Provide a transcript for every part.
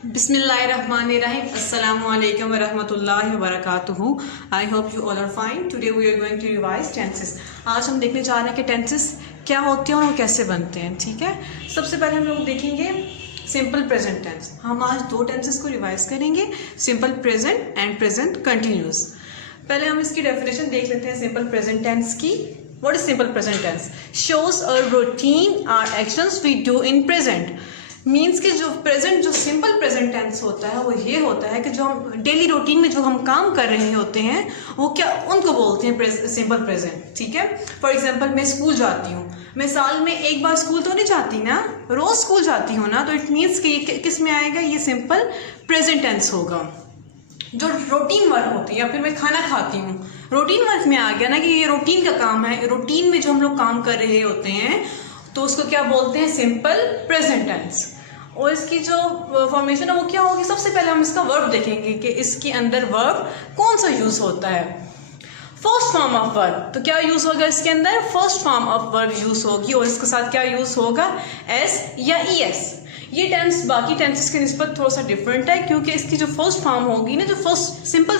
Bismillahirrahmanirrahim. Assalamualaikum warahmatullahi wabarakatuh. I hope you all are fine. Today we are going to revise tenses. आज हम देखने जा रहे हैं कि tenses क्या होते हैं और कैसे बनते हैं. ठीक है, सबसे पहले हम लोग देखेंगे सिंपल प्रेजेंट टेंस. हम आज दो टेंसेस को रिवाइज करेंगे, simple present and present continuous. पहले हम इसकी डेफिनेशन देख लेते हैं सिंपल प्रेजेंट टेंस की. What is simple present tense? Shows a routine or actions we do in present. Means कि जो प्रेजेंट जो सिंपल प्रेजेंट टेंस होता है वो ये होता है कि जो हम डेली रूटीन में जो हम काम कर रहे होते हैं वो क्या उनको बोलते हैं सिंपल प्रेजेंट. ठीक है, फॉर एग्जांपल मैं स्कूल जाती हूँ, मैं साल में एक बार स्कूल तो नहीं जाती ना, रोज स्कूल जाती हूँ ना, तो इट मीन्स कि किस में आएगा, ये सिंपल प्रेजेंट टेंस होगा. जो रूटीन वर्क होती है, या फिर मैं खाना खाती हूँ, रूटीन वर्क में आ गया ना कि ये रूटीन का काम है, रूटीन में जो हम लोग काम कर रहे होते हैं तो उसको क्या बोलते हैं, सिंपल प्रेजेंट टेंस. और इसकी जो फॉर्मेशन है वो क्या होगी, सबसे पहले हम इसका वर्ब देखेंगे कि इसके अंदर वर्ब कौन सा यूज होता है. फर्स्ट फॉर्म ऑफ वर्ब, तो क्या यूज होगा इसके अंदर, first form of verb use होगी. और इसके साथ क्या यूज होगा, एस या ई एस. ये टेंस बाकी टेंसेस के निस्बत थोड़ा सा डिफरेंट है, क्योंकि इसकी जो फर्स्ट फॉर्म होगी ना, जो फर्स्ट सिंपल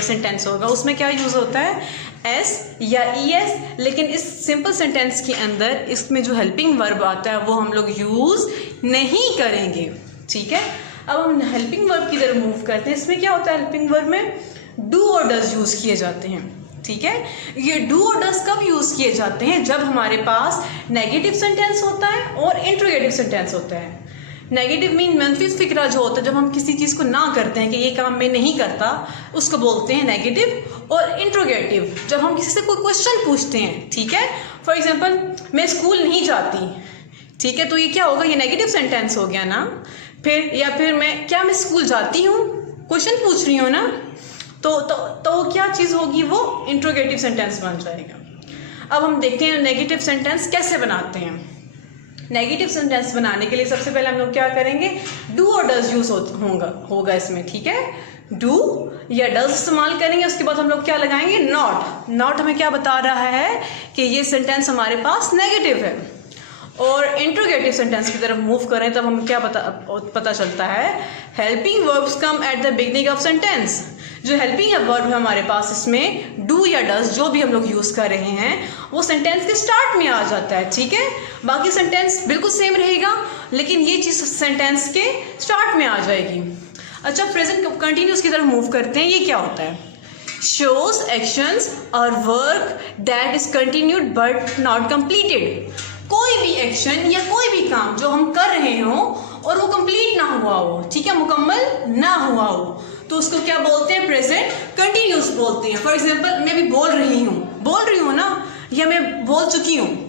सेंटेंस होगा उसमें क्या यूज होता है, एस या ई एस. लेकिन इस सिंपल सेंटेंस के अंदर इसमें जो हेल्पिंग वर्ब आता है वो हम लोग यूज नहीं करेंगे. ठीक है, अब हम हेल्पिंग वर्ब की तरफ मूव करते हैं. इसमें क्या होता है, हेल्पिंग वर्ब में डू और डज यूज किए जाते हैं. ठीक है, ये डू और डज कब यूज किए जाते हैं, जब हमारे पास नेगेटिव सेंटेंस होता है और इंट्रोगेटिव सेंटेंस होता है. नेगेटिव मीन मंफी फिक्रा जो होता है, जब हम किसी चीज़ को ना करते हैं कि ये काम मैं नहीं करता, उसको बोलते हैं नेगेटिव. और इंट्रोगेटिव जब हम किसी से कोई क्वेश्चन पूछते हैं. ठीक है, फॉर एग्जांपल मैं स्कूल नहीं जाती. ठीक है, तो ये क्या होगा, ये नेगेटिव सेंटेंस हो गया ना. फिर या फिर मैं स्कूल जाती हूँ, क्वेश्चन पूछ रही हूँ ना, तो क्या चीज़ होगी, वो इंट्रोगेटिव सेंटेंस बन जाएगा. अब हम देखते हैं नेगेटिव सेंटेंस कैसे बनाते हैं. नेगेटिव सेंटेंस बनाने के लिए सबसे पहले हम लोग क्या करेंगे, डू और डज यूज होगा इसमें. ठीक है, डू या डज इस्तेमाल करेंगे. उसके बाद हम लोग क्या लगाएंगे, नॉट. नॉट हमें क्या बता रहा है कि ये सेंटेंस हमारे पास नेगेटिव है. और इंट्रोगेटिव सेंटेंस की तरफ मूव करें तब हमें क्या पता चलता है, helping verbs come at the beginning of sentence. जो हेल्पिंग वर्ब है हमारे पास, इसमें डू या डज जो भी हम लोग यूज कर रहे हैं वो सेंटेंस के स्टार्ट में आ जाता है. ठीक है, बाकी सेंटेंस बिल्कुल सेम रहेगा, लेकिन ये चीज सेंटेंस के स्टार्ट में आ जाएगी. अच्छा, प्रेजेंट कंटिन्यूस की तरफ मूव करते हैं. ये क्या होता है, शोज एक्शंस और work that is continued but not completed. कोई भी एक्शन या कोई भी काम जो हम कर रहे हो और वो कंप्लीट ना हुआ हो, ठीक है, मुकम्मल ना हुआ हो, तो उसको क्या बोलते हैं, प्रेजेंट कंटिन्यूस बोलते हैं. फॉर एग्जांपल मैं भी बोल रही हूँ ना, या मैं बोल चुकी हूँ.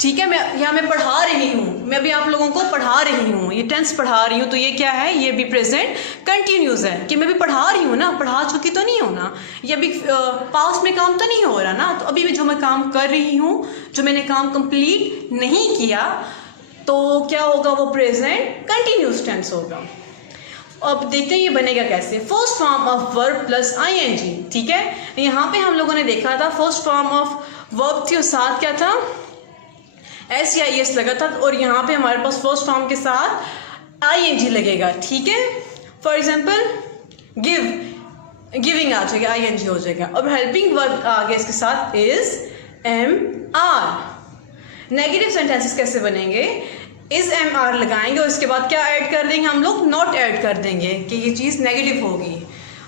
ठीक है, मैं पढ़ा रही हूँ, मैं अभी आप लोगों को पढ़ा रही हूँ, ये टेंस पढ़ा रही हूँ, तो ये क्या है, ये भी प्रेजेंट कंटिन्यूस है कि मैं भी पढ़ा रही हूँ ना, पढ़ा चुकी तो नहीं हो ना, ये अभी पास्ट में काम तो नहीं हो रहा ना, तो अभी भी जो मैं काम कर रही हूँ, जो मैंने काम कंप्लीट नहीं किया, तो क्या होगा, वो प्रेजेंट कंटिन्यूस टेंस होगा. अब देखते हैं ये बनेगा कैसे, first form of verb plus I N G. ठीक है, यहाँ पे हम लोगों ने देखा था फर्स्ट फॉर्म ऑफ वर्ब थी और साथ क्या था, एस या एस लगा था, और यहाँ पे हमारे पास फर्स्ट फॉर्म के साथ आईएनजी लगेगा. ठीक है, फॉर एग्जांपल गिविंग आ जाएगा, आईएनजी हो जाएगा. अब हेल्पिंग वर्ब आ गया इसके साथ, is am are. Negative sentences कैसे बनेंगे, इज एम आर लगाएंगे और इसके बाद क्या ऐड कर देंगे, हम लोग नॉट ऐड कर देंगे कि ये चीज़ नेगेटिव होगी.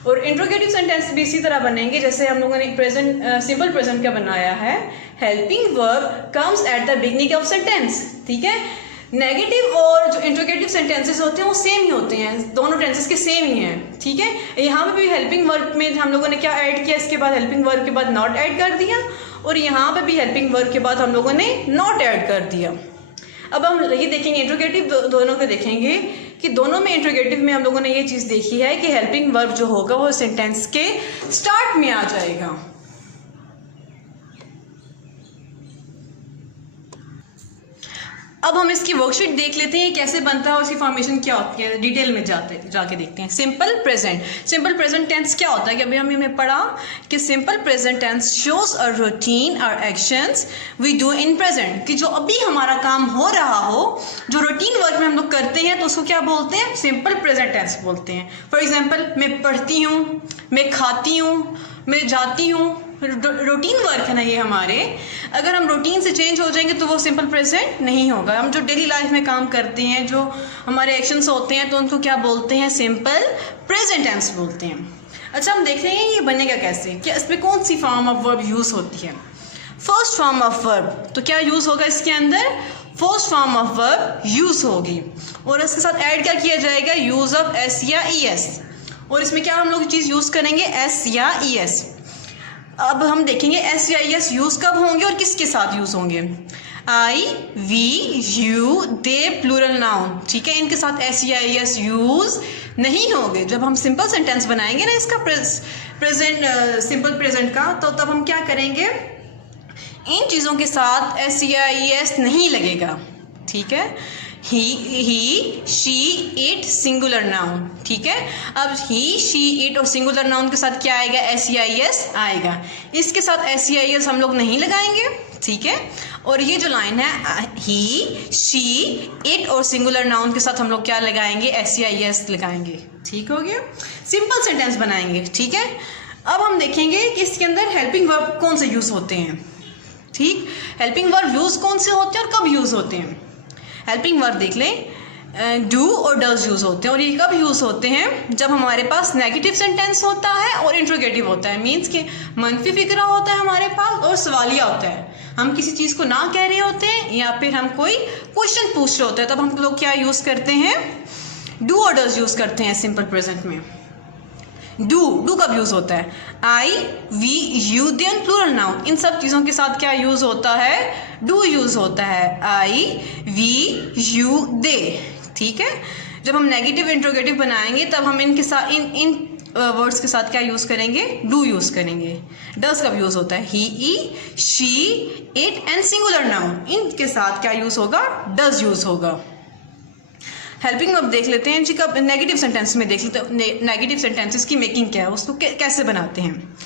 और इंट्रोगेटिव सेंटेंस भी इसी तरह बनेंगे जैसे हम लोगों ने प्रेजेंट सिंपल प्रेजेंट का बनाया है, helping verb comes at the beginning of sentence. ठीक है, नेगेटिव और जो इंट्रोगेटिव सेंटेंसेस होते हैं वो सेम ही होते हैं, दोनों टेंसेस के सेम ही हैं. ठीक है, यहाँ पे भी हेल्पिंग वर्ब में हम लोगों ने क्या ऐड किया, इसके बाद हेल्पिंग वर्ब के बाद नॉट ऐड कर दिया, और यहाँ पे भी हेल्पिंग वर्ब के बाद हम लोगों ने नॉट ऐड कर दिया. अब हम ये देखेंगे इंट्रोगेटिव दोनों को देखेंगे कि दोनों में इंट्रोगेटिव में हम लोगों ने ये चीज़ देखी है कि हेल्पिंग वर्ब जो होगा वो सेंटेंस के स्टार्ट में आ जाएगा. अब हम इसकी वर्कशीट देख लेते हैं कैसे बनता है और उसकी फॉर्मेशन क्या होती है, डिटेल में जाके देखते हैं। सिंपल प्रेजेंट टेंस क्या होता है कि अभी हमने पढ़ा कि simple present tense shows a routine और actions we do in present, कि जो अभी हमारा काम हो रहा हो, जो रूटीन वर्क में हम लोग करते हैं तो उसको क्या बोलते हैं, सिंपल प्रेजेंट टेंस बोलते हैं। फॉर एग्जाम्पल, मैं पढ़ती हूँ, मैं खाती हूँ, मैं जाती हूँ, रूटीन वर्क है ना ये हमारे। अगर हम रूटीन से चेंज हो जाएंगे तो वो सिंपल प्रेजेंट नहीं होगा। हम जो डेली लाइफ में काम करते हैं, जो हमारे एक्शंस होते हैं, तो उनको क्या बोलते हैं, सिंपल प्रेजेंट टेंस बोलते हैं। अच्छा, हम देख रहे हैं ये बनेगा कैसे, क्या इसमें कौन सी फॉर्म ऑफ वर्ब यूज़ होती है। फर्स्ट फॉर्म ऑफ वर्ब, तो क्या यूज़ होगा इसके अंदर, first form of verb use होगी और इसके साथ ऐड क्या किया जाएगा, यूज़ ऑफ एस या ई एस। और इसमें क्या हम लोग चीज़ यूज़ करेंगे, एस या ई एस। अब हम देखेंगे एस या ई एस यूज़ कब होंगे और किसके साथ यूज़ होंगे। I, we, you, they plural noun, ठीक है, इनके साथ एस या ई एस यूज़ नहीं होंगे। जब हम सिंपल सेंटेंस बनाएंगे ना इसका सिंपल प्रेजेंट का, तो तब हम क्या करेंगे, इन चीज़ों के साथ एस या ई एस नहीं लगेगा, ठीक है। He, she, it singular noun, ठीक है। अब ही, शी, इट और सिंगुलर नाउन के साथ क्या आएगा, एस या ई एस आएगा। इसके साथ एस या ई एस हम लोग नहीं लगाएंगे, ठीक है। और ये जो लाइन है, ही, शी, इट और सिंगुलर नाउन के साथ हम लोग क्या लगाएंगे, एस या ई एस लगाएंगे, ठीक हो गया। सिंपल सेंटेंस बनाएंगे, ठीक है। अब हम देखेंगे कि इसके अंदर हेल्पिंग वर्ब कौन से यूज़ होते हैं, ठीक। हेल्पिंग वर्ब यूज़ कौन से होते हैं और कब यूज़ होते हैं। हेल्पिंग वर्ब देख लें, डू और डज यूज़ होते हैं और ये कब यूज़ होते हैं, जब हमारे पास नेगेटिव सेंटेंस होता है और इंट्रोगेटिव होता है। मीन्स कि मनफी फिक्रा होता है हमारे पास और सवालिया होता है। हम किसी चीज़ को ना कह रहे होते हैं या फिर हम कोई क्वेश्चन पूछ रहे होते हैं, तब हम लोग क्या यूज़ करते हैं, डू और डज यूज़ करते हैं सिंपल प्रेजेंट में। डू कब यूज़ होता है, I, we, you, they and plural noun, इन सब चीज़ों के साथ क्या यूज़ होता है, डू यूज़ होता है। आई, वी, यू, दे, ठीक है। जब हम नेगेटिव इंट्रोगेटिव बनाएंगे तब हम इनके साथ इन वर्ड्स के साथ क्या यूज़ करेंगे, डू यूज़ करेंगे। डज कब यूज़ होता है, he, she, it and singular noun, इनके साथ क्या यूज़ होगा, डज यूज़ होगा। हेल्पिंग वर्ब देख लेते हैं जी, कब नेगेटिव सेंटेंस में देख लेते हैं नेगेटिव सेंटेंसेस की मेकिंग क्या है, उसको कैसे बनाते हैं।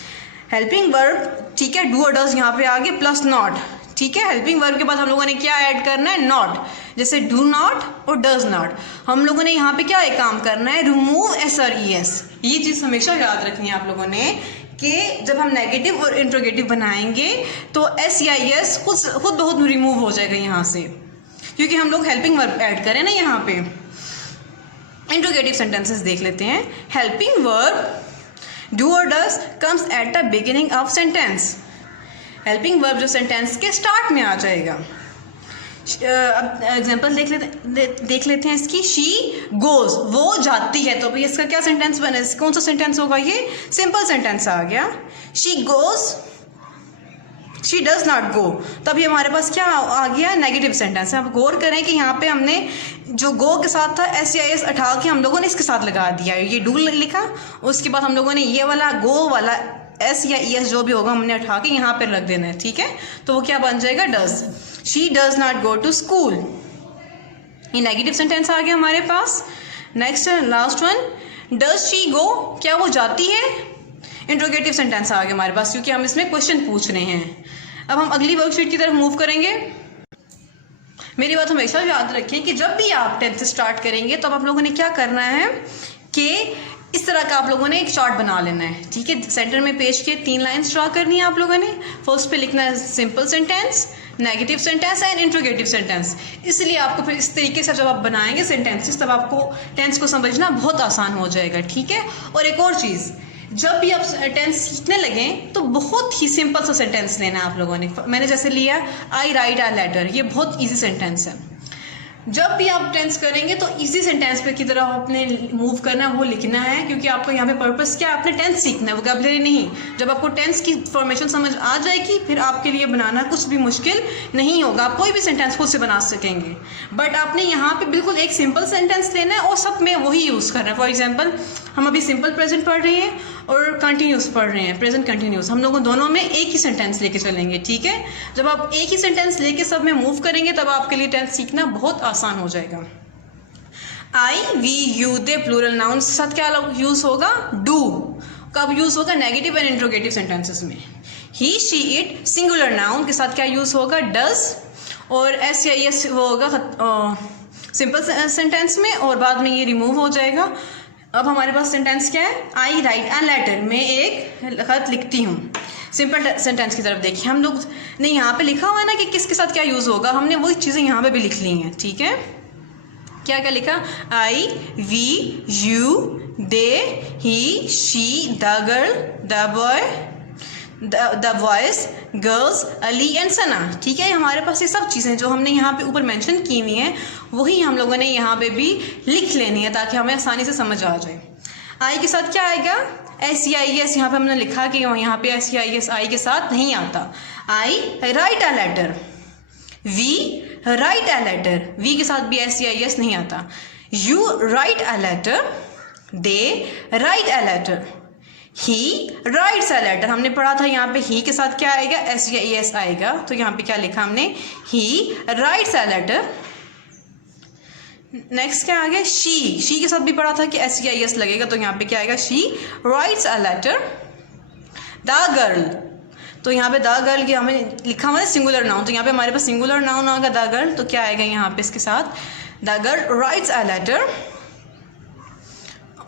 हेल्पिंग वर्ब, ठीक है, डू और डज यहाँ पे आगे प्लस नॉट, ठीक है। हेल्पिंग वर्ब के बाद हम लोगों ने क्या ऐड करना है, नॉट, जैसे डू नॉट और डज नॉट। हम लोगों ने यहाँ पे क्या एक काम करना है, रिमूव एस और ई एस। ये चीज़ हमेशा याद रखनी है आप लोगों ने कि जब हम नेगेटिव और इंट्रोगेटिव बनाएंगे तो एस या ई एस खुद बहुत रिमूव हो जाएगा यहाँ से, क्योंकि हम लोग हेल्पिंग वर्ब ऐड करें ना यहाँ पे। इंट्रोगेटिव सेंटेंसेस देख लेते हैं। हेल्पिंग वर्ब डू और does comes at the beginning of sentence. Helping verb जो सेंटेंस के स्टार्ट में आ जाएगा। अब एग्जांपल देख लेते हैं इसकी। शी गोज, वो जाती है, तो भाई इसका क्या सेंटेंस बने, कौन सा सेंटेंस होगा, ये सिंपल सेंटेंस आ गया। She goes, she does not गो, तभी हमारे पास क्या आ गया, नेगेटिव सेंटेंस है। अब गौर करें कि यहाँ पे हमने जो गो के साथ था एस या एस उठा के हम लोगों ने इसके साथ लगा दिया, ये डू लिखा, उसके बाद हम लोगों ने ये वाला गो वाला एस या ई एस जो भी होगा हमने उठा के यहाँ पर रख देना है, ठीक है। तो वो क्या बन जाएगा, does. She does not go to school, ये नेगेटिव सेंटेंस आ गया हमारे पास। Next last one, does she go, क्या वो जाती है, इंट्रोगेटिव सेंटेंस आ गया हमारे पास, क्योंकि हम इसमें क्वेश्चन पूछ रहे हैं। अब हम अगली वर्कशीट की तरफ मूव करेंगे। मेरी बात हमेशा याद रखें कि जब भी आप 10th स्टार्ट करेंगे तो आप लोगों ने क्या करना है कि इस तरह का आप लोगों ने एक चार्ट बना लेना है, ठीक है। सेंटर में पेज के 3 लाइंस ड्रा करनी है आप लोगों ने। फर्स्ट पे लिखना है simple sentence, negative sentence and interrogative sentence. इसलिए आपको फिर इस तरीके से जब आप बनाएंगे सेंटेंसेस तब आपको टेंस को समझना बहुत आसान हो जाएगा, ठीक है। और एक और चीज़, जब भी आप टेंस सीखने लगें तो बहुत ही सिंपल सा सेंटेंस लेना है आप लोगों ने। मैंने जैसे लिया आई राइट अ लेटर, ये बहुत इजी सेंटेंस है। जब भी आप टेंस करेंगे तो इजी सेंटेंस पे की तरह आपने मूव करना है, वो लिखना है, क्योंकि आपको यहाँ पे पर्पस क्या है, आपने टेंस सीखना है, वोकैबुलरी नहीं। जब आपको टेंस की फॉर्मेशन समझ आ जाएगी फिर आपके लिए बनाना कुछ भी मुश्किल नहीं होगा, आप कोई भी सेंटेंस खुद से बना सकेंगे। बट आपने यहाँ पे बिल्कुल एक सिंपल सेंटेंस लेना है और सब में वही यूज़ करना है। फॉर एग्जाम्पल हम अभी सिंपल प्रेजेंट पढ़ रहे हैं और कंटिन्यूस पढ़ रहे हैं, प्रेजेंट कंटिन्यूस, हम लोगों दोनों में एक ही सेंटेंस लेके चलेंगे, ठीक है। जब आप एक ही सेंटेंस लेके सब में मूव करेंगे तब आपके लिए टेंस सीखना बहुत आसान हो जाएगा। I, we, you, they plural noun के साथ क्या यूज होगा? डू। कब यूज होगा? नेगेटिव एंड इंट्रोगेटिव सेंटेंसेस में। ही, शी, इट सिंगुलर नाउन के साथ क्या यूज होगा? डज। और एस या एस वो होगा सिंपल सेंटेंस में और बाद में ये रिमूव हो जाएगा। अब हमारे पास सेंटेंस क्या है? आई राइट अ लेटर, मैं एक खत लिखती हूँ। सिंपल सेंटेंस की तरफ देखिए, हम लोग ने यहाँ पे लिखा हुआ है ना कि किसके साथ क्या यूज होगा, हमने वही चीज़ें यहाँ पे भी लिख ली हैं, ठीक है। क्या क्या लिखा? I, we, you, they, he, she, the girl, the boy, the boys, girls, Ali and Sana, ठीक है। हमारे पास ये सब चीज़ें जो हमने यहाँ पे ऊपर मेंशन की हुई हैं वही हम लोगों ने यहाँ पे भी लिख लेनी है ताकि हमें आसानी से समझ आ जाए। आई के साथ क्या आएगा? एस या आई एस, यहाँ पे हमने लिखा कि यहाँ पे एस या आई एस आई के साथ नहीं आता। I write a letter, we write a letter, we के साथ भी एस या आई एस नहीं आता। You write a letter, they write a letter, he writes a letter. हमने पढ़ा था यहाँ पे ही के साथ क्या आएगा? एस या एस आएगा, तो यहाँ पे क्या लिखा हमने? He writes a letter. Next क्या आ गया? शी के साथ भी पढ़ा था कि एस या एस लगेगा, तो यहाँ पे क्या आएगा? She writes a letter. The girl, तो यहाँ पे द गर्ल की हमें लिखा हुआ है सिंगुलर नाउन, तो यहाँ पे हमारे पास सिंगुलर नाउन आएगा द गर्ल, तो क्या आएगा यहाँ पे इसके साथ? The girl writes a letter.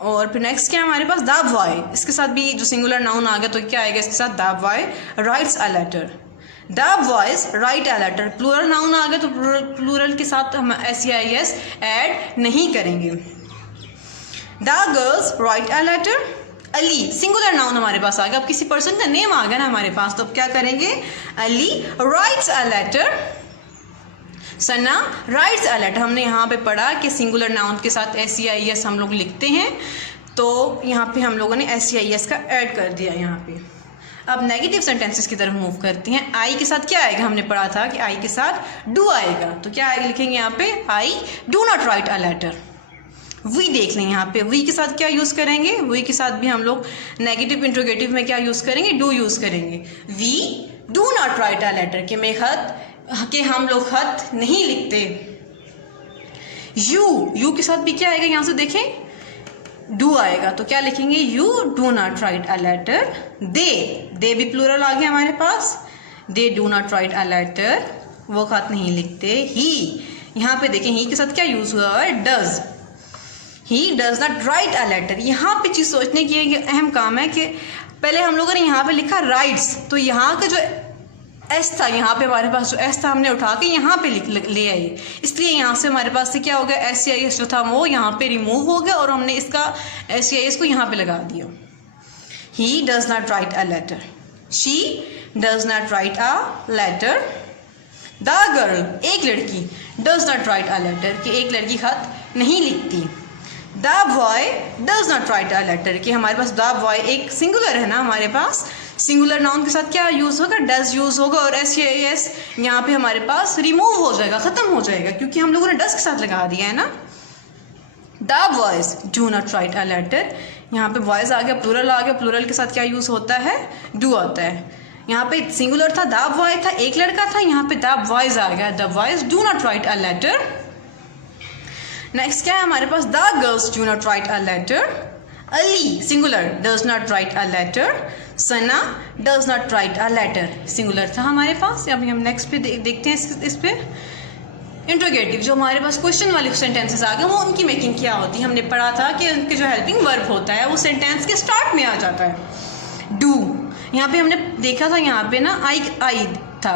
और फिर नेक्स्ट क्या है हमारे पास? द बॉय, इसके साथ भी जो सिंगुलर नाउन आ गया तो क्या आएगा इसके साथ? The boy writes a letter. The boys write a letter, plural noun आ गया तो प्लूरल के साथ हम एस या आई एस ऐड नहीं करेंगे। The girls write a letter. Ali singular noun हमारे पास आ गया, अब किसी पर्सन का नेम आ गया ना हमारे पास, तो अब क्या करेंगे? Ali writes a letter. Sana writes a letter, हमने यहाँ पे पढ़ा कि सिंगुलर नाउन के साथ एस या आई एस हम लोग लिखते हैं, तो यहाँ पे हम लोगों ने एस या आई एस का ऐड कर दिया यहाँ पे। अब नेगेटिव सेंटेंसेस की तरफ मूव करते हैं। आई के साथ क्या आएगा? हमने पढ़ा था कि आई के साथ डू आएगा, तो क्या आएगा लिखेंगे यहाँ पे? I do not write a letter. We देख लें यहाँ पे, वी के साथ क्या यूज़ करेंगे? वी के साथ भी हम लोग नेगेटिव इंट्रोगेटिव में क्या यूज़ करेंगे? डू यूज़ करेंगे। We do not write a letter, कि हम लोग खत नहीं लिखते। यू के साथ भी क्या आएगा? यहाँ से देखें डू आएगा, तो क्या लिखेंगे? You do not write a letter. They भी प्लूरल आ गया हमारे पास, they do not write a letter, वो खत नहीं लिखते। ही, यहाँ पे देखें ही के साथ क्या यूज हुआ है? Does. He does not write a letter. यहाँ पे चीज सोचने की अहम काम है कि पहले हम लोगों ने यहाँ पे लिखा राइट्स, तो यहाँ का जो एस था, यहाँ पे हमारे पास जो एस था हमने उठा के यहाँ पे ले आए, इसलिए यहाँ से हमारे पास से क्या हो गया? एस या एस जो था वो यहाँ पे रिमूव हो गया और हमने इसका एस या एस को यहाँ पे लगा दिया। He does not write a letter, she does not write a letter. The girl एक लड़की does not write a letter, कि एक लड़की खत नहीं लिखती। The boy does not write a letter, कि हमारे पास द बॉय एक सिंगुलर है ना हमारे पास, सिंगुलर नाउन के साथ क्या यूज़ होगा? डज यूज़ होगा और एस या एस यहाँ पे हमारे पास रिमूव हो जाएगा, ख़त्म हो जाएगा, क्योंकि हम लोगों ने डज के साथ लगा दिया है ना। The boys do not write a letter, यहाँ पे बॉयज आ गया, प्लूरल आ गया, प्लूरल के साथ क्या यूज़ होता है? डू आता है। यहाँ पे सिंगुलर था, द बॉय था, एक लड़का था, यहाँ पे द बॉयज आ गया, the boys do not write a letter. Next क्या है हमारे पास? The girls do not write a letter. Ali singular does not write a letter. Sana does not write a letter, singular था हमारे पास। अभी हम नेक्स्ट पे देखते हैं इस पे इंट्रोगेटिव, जो हमारे पास क्वेश्चन वाले सेंटेंसेस आ गए, वो उनकी मेकिंग क्या होती है? हमने पढ़ा था कि उनके जो हेल्पिंग वर्ब होता है वो सेंटेंस के स्टार्ट में आ जाता है। डू, यहाँ पे हमने देखा था यहाँ पे ना आई था,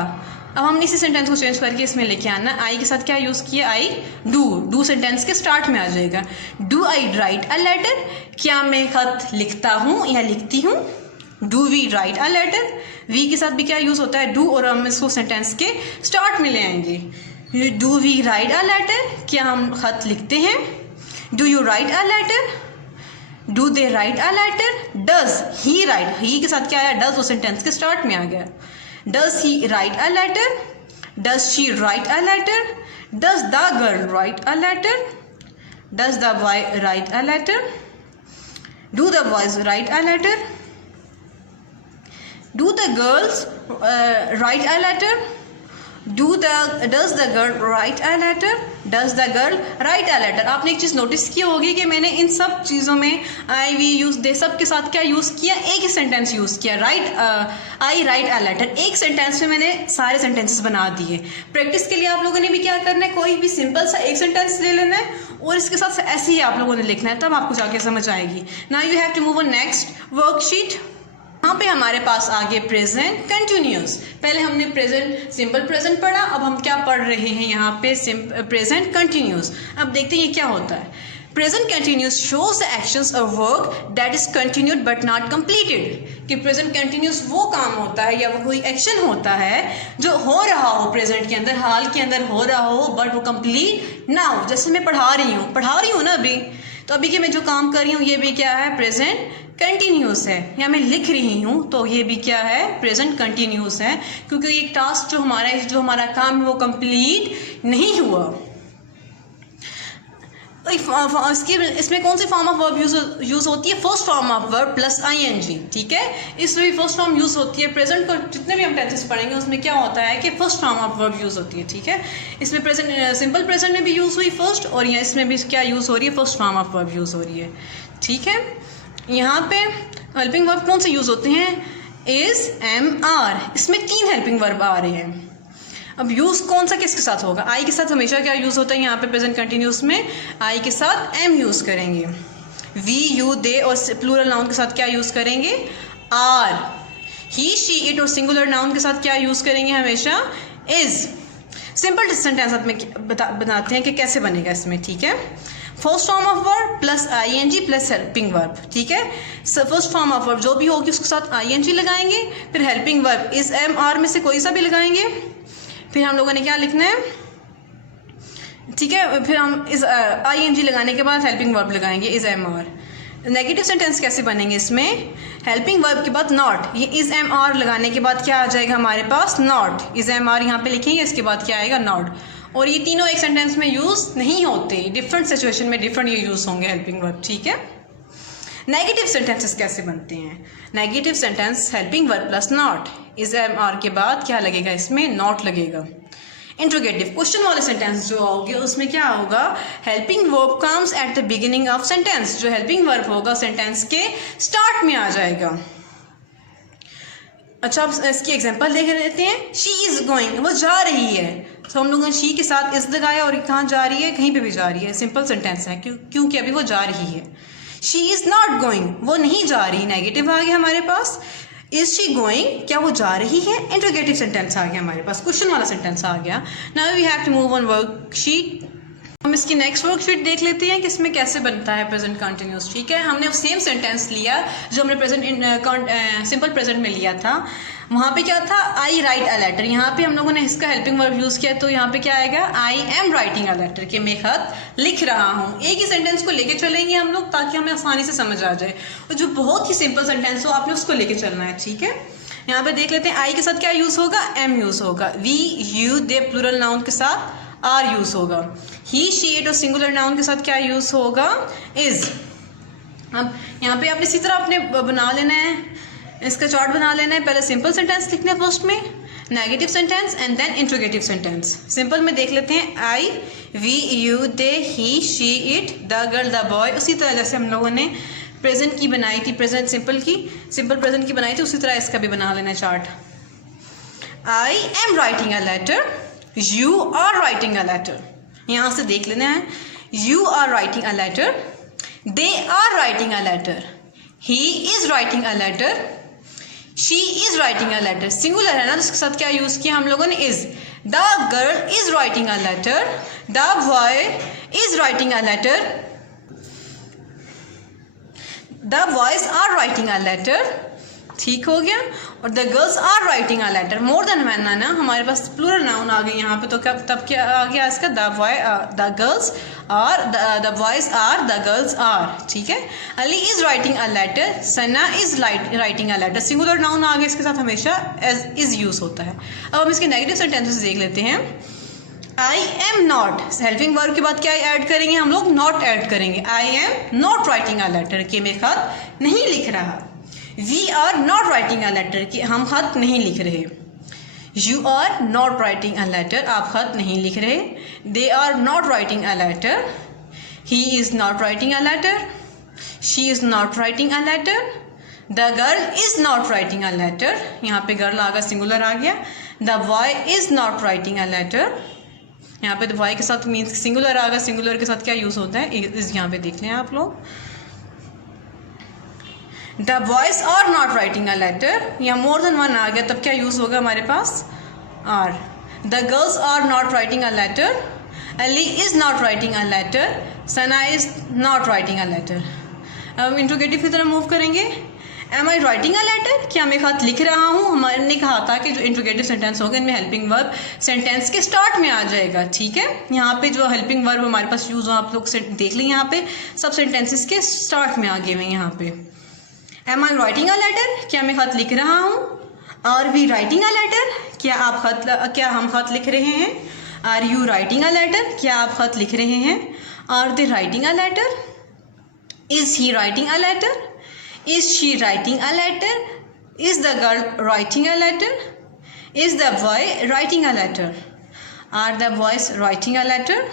अब हमने इसी सेंटेंस को चेंज करके इसमें लेके आना। आई के साथ क्या यूज़ किया? आई डू सेंटेंस के स्टार्ट में आ जाएगा। Do I write a letter, क्या मैं खत लिखता हूँ या लिखती हूँ? Do we write a letter, we के साथ भी क्या यूज़ होता है? डू, और हम इसको सेंटेंस के स्टार्ट में ले आएंगे। Do we write a letter, क्या हम खत लिखते हैं? Do you write a letter, do they write a letter. Does he write, he के साथ क्या आया? डज, वो सेंटेंस के स्टार्ट में आ गया। Does he write a letter? Does she write a letter? Does the girl write a letter? Does the boy write a letter? Do the boys write a letter, do the girls write a letter, does the girl write a letter, does the girl write a letter. आपने एक चीज़ notice की होगी कि मैंने इन सब चीज़ों में आई we use दे सब के साथ क्या यूज़ किया, एक ही सेंटेंस यूज़ किया, आई राइट अ लेटर। एक सेंटेंस में मैंने सारे सेंटेंसेस बना दिए। प्रैक्टिस के लिए आप लोगों ने भी क्या करना है, कोई भी सिंपल सा एक सेंटेंस ले लेना है और इसके साथ ऐसे ही आप लोगों ने लिखना है, तब आपको जाके समझ आएगी। Now you have to move on next worksheet. यहाँ पे हमारे पास आगे प्रेजेंट कंटिन्यूस। पहले हमने प्रेजेंट सिंपल प्रेजेंट पढ़ा, अब हम क्या पढ़ रहे हैं यहाँ पे प्रेजेंट कंटिन्यूस। अब देखते हैं ये क्या होता है। Present continuous shows the actions of work that is continued but not completed. कि प्रेजेंट कंटिन्यूस वो काम होता है या वो कोई एक्शन होता है जो हो रहा हो प्रेजेंट के अंदर, हाल के अंदर हो रहा हो, बट वो कंप्लीट ना हो। जैसे मैं पढ़ा रही हूँ ना अभी, तो अभी के मैं जो काम कर रही हूँ ये भी क्या है, प्रेजेंट कंटिन्यूस है। या मैं लिख रही हूँ तो ये भी क्या है, प्रेजेंट कंटिन्यूस है, क्योंकि एक टास्क जो हमारा काम है वो कंप्लीट नहीं हुआ। इसमें कौन सी फॉर्म ऑफ वर्ब यूज होती है, first form of verb plus I N G. ठीक है, इसमें भी फर्स्ट फॉर्म यूज होती है। प्रेजेंट को जितने भी हम टेंसेस पढ़ेंगे उसमें क्या होता है कि first form of verb use होती है। ठीक है, इसमें प्रेजेंट सिंपल प्रेजेंट में भी यूज हुई फर्स्ट, और यहाँ इसमें भी क्या यूज हो रही है, first form of verb use हो रही है। ठीक है, यहाँ पे हेल्पिंग वर्ब कौन से यूज होते हैं, इज, एम, आर। इसमें 3 हेल्पिंग वर्ब आ रहे हैं। अब यूज कौन सा किसके साथ होगा, आई के साथ हमेशा क्या यूज होता है, यहाँ पे प्रेजेंट कंटिन्यूस में आई के साथ एम यूज करेंगे। वी, यू, दे और प्लूरल नाउन के साथ क्या यूज करेंगे, आर। ही, शी, इट और सिंगुलर नाउन के साथ क्या यूज करेंगे, हमेशा इज। सिंपल सेंटेंस में बताते हैं कि कैसे बनेगा इसमें। ठीक है, first form of verb plus I N G plus helping verb. ठीक है, फर्स्ट फॉर्म ऑफ वर्ब जो भी होगी उसके साथ आईएनजी लगाएंगे, फिर helping verb is, am, are में से कोई सा भी लगाएंगे, फिर हम लोगों ने क्या लिखना है। ठीक है, फिर हम इस आईएनजी लगाने के बाद हेल्पिंग वर्ब लगाएंगे, is, am, are. Negative sentence कैसे बनेंगे इसमें, हेल्पिंग वर्ब के बाद नॉट, ये इज, एम, आर लगाने के बाद क्या आ जाएगा हमारे पास, नॉट। इज, एम, आर यहाँ पे लिखेंगे, इसके बाद क्या आएगा, नॉट। और ये तीनों एक सेंटेंस में यूज नहीं होते, डिफरेंट सिचुएशन में डिफरेंट ये यूज होंगे हेल्पिंग वर्ब। ठीक है, नेगेटिव सेंटेंसेस कैसे बनते हैं, negative sentence helping verb plus not, is, am, are के बाद क्या लगेगा, इसमें नॉट लगेगा। इंट्रोगेटिव क्वेश्चन वाले सेंटेंस जो होंगे उसमें क्या होगा, helping verb comes at the beginning of sentence. जो हेल्पिंग वर्ब होगा सेंटेंस के स्टार्ट में आ जाएगा। अच्छा, अब इसकी एग्जांपल देख लेते हैं। शी इज गोइंग, वो जा रही है, तो हम लोगों ने शी के साथ इज लगाया और कहाँ जा रही है, कहीं पे भी जा रही है। सिंपल सेंटेंस है क्योंकि अभी वो जा रही है। शी इज नॉट गोइंग, वो नहीं जा रही, नेगेटिव आ गया हमारे पास। इज शी गोइंग, क्या वो जा रही है, इंट्रोगेटिव सेंटेंस आ गया हमारे पास, क्वेश्चन वाला सेंटेंस आ गया। Now we have to move on worksheet. हम इसकी नेक्स्ट वर्कशीट देख लेते हैं कि इसमें कैसे बनता है प्रेजेंट कंटिन्यूस। ठीक है, हमने सेम सेंटेंस लिया जो हमने प्रेजेंट सिंपल प्रेजेंट में लिया था। वहाँ पे क्या था, आई राइट अ लेटर। यहाँ पे हम लोगों ने इसका हेल्पिंग वर्ब यूज़ किया, तो यहाँ पे क्या आएगा, I am writing a letter, कि मैं खत लिख रहा हूँ। एक ही सेंटेंस को लेके चलेंगे हम लोग ताकि हमें आसानी से समझ आ जाए, और जो बहुत ही सिंपल सेंटेंस हो आपने उसको लेके चलना है। ठीक है, यहाँ पे देख लेते हैं। आई के साथ क्या यूज़ होगा, एम यूज़ होगा। We, you, they plural noun के साथ आर यूज़ होगा। ही, शी, इट और सिंगुलर नाउन के साथ क्या यूज़ होगा, इज। अब यहाँ पे आपने इसी तरह आपने बना लेना है, इसका चार्ट बना लेना है। पहले सिंपल सेंटेंस लिखना है फर्स्ट में, negative sentence and then interrogative sentence. Simple में देख लेते हैं, I, we, you, they, he, she, it, the girl, the boy. उसी तरह जैसे हम लोगों ने प्रेजेंट की बनाई थी, प्रेजेंट सिंपल प्रेजेंट की बनाई थी, उसी तरह इसका भी बना लेना chart. I am writing a letter, you are writing a letter. यहाँ से देख लेना है, you are writing a letter, they are writing a letter, he is writing a letter, she is writing a letter. Singular है ना, जिसके साथ क्या यूज किया हम लोगों ने, is. The girl is writing a letter, the boy is writing a letter, the boys are writing a letter. ठीक हो गया। और the girls are writing a letter, more than one ना, हमारे पास प्लूरल नाउन आ गई यहाँ पे, तो क्या तब क्या आ गया इसका, the girls are, the boys are, the girls are. ठीक है, Ali is writing a letter, Sana is writing a letter. Singular noun आ गया, इसके साथ हमेशा इज यूज होता है। अब हम इसके नेगेटिव सेंटेंसेस देख लेते हैं। आई एम नॉट, हेल्पिंग वर्ब के बाद क्या ऐड करेंगे हम लोग? नॉट ऐड करेंगे। I am not writing a letter, कि मैं खत नहीं लिख रहा। We are not writing a letter, कि हम खत नहीं लिख रहे। You are not writing a letter, आप खत नहीं लिख रहे। They are not writing a letter, he is not writing a letter, she is not writing a letter, the girl is not writing a letter, यहाँ पे girl आ गया, singular आ गया। The boy is not writing a letter, यहाँ पे the boy के साथ means singular आ गया, सिंगुलर के साथ क्या यूज़ होता है इस यहाँ पे देख लें आप लोग। The boys are not writing a letter, या मोर देन वन आ गया तब क्या यूज़ होगा हमारे पास? Are. The girls are not writing a letter, Ali is not writing a letter, Sana is not writing a letter. अब इंट्रोगेटिव की तरफ मूव करेंगे। Am I writing a letter, क्या मैं खत लिख रहा हूँ? हमने कहा था कि जो इंट्रोगेटिव सेंटेंस होगा इनमें हेल्पिंग वर्ब सेंटेंस के स्टार्ट में आ जाएगा, ठीक है। यहाँ पे जो हेल्पिंग वर्ब हमारे पास यूज़ हो, आप लोग देख लें, यहाँ पे सब सेंटेंसेस के स्टार्ट में आ गए हुए यहाँ पे। Am I writing a letter, क्या मैं खत लिख रहा हूँ? Are we writing a letter, क्या हम खत लिख रहे हैं? Are you writing a letter, क्या आप खत लिख रहे हैं? Are they writing a letter, is he writing a letter, is she writing a letter, is the girl writing a letter, is the boy writing a letter, are the boys writing a letter,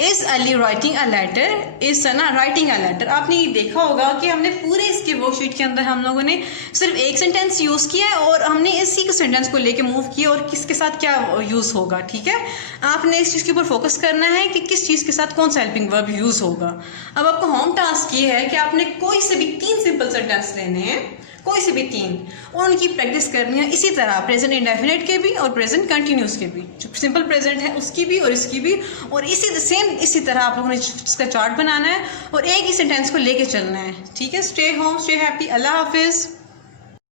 is Ali writing a letter, is Sana writing a letter. आपने ये देखा होगा कि हमने पूरे इसके worksheet के अंदर हम लोगों ने सिर्फ एक सेंटेंस यूज़ किया है और हमने इसी सेंटेंस को लेके मूव किया और किसके साथ क्या यूज़ होगा, ठीक है। आपने इस चीज़ के ऊपर फोकस करना है कि किस चीज़ के साथ कौन सा हेल्पिंग वर्ब यूज़ होगा। अब आपका होम टास्क ये है कि आपने कोई से भी 3 सिंपल सेंटेंस लेने हैं, कोई से भी 3, और उनकी प्रैक्टिस करनी है इसी तरह, प्रेजेंट इंडेफिनिट के भी और प्रेजेंट कंटिन्यूस के भी, जो सिंपल प्रेजेंट है उसकी भी और इसकी भी, और इसी तरह आप लोगों ने इसका चार्ट बनाना है और एक ही सेंटेंस को लेके चलना है, ठीक है। स्टे होम, स्टे हैप्पी, अल्लाह हाफिज़।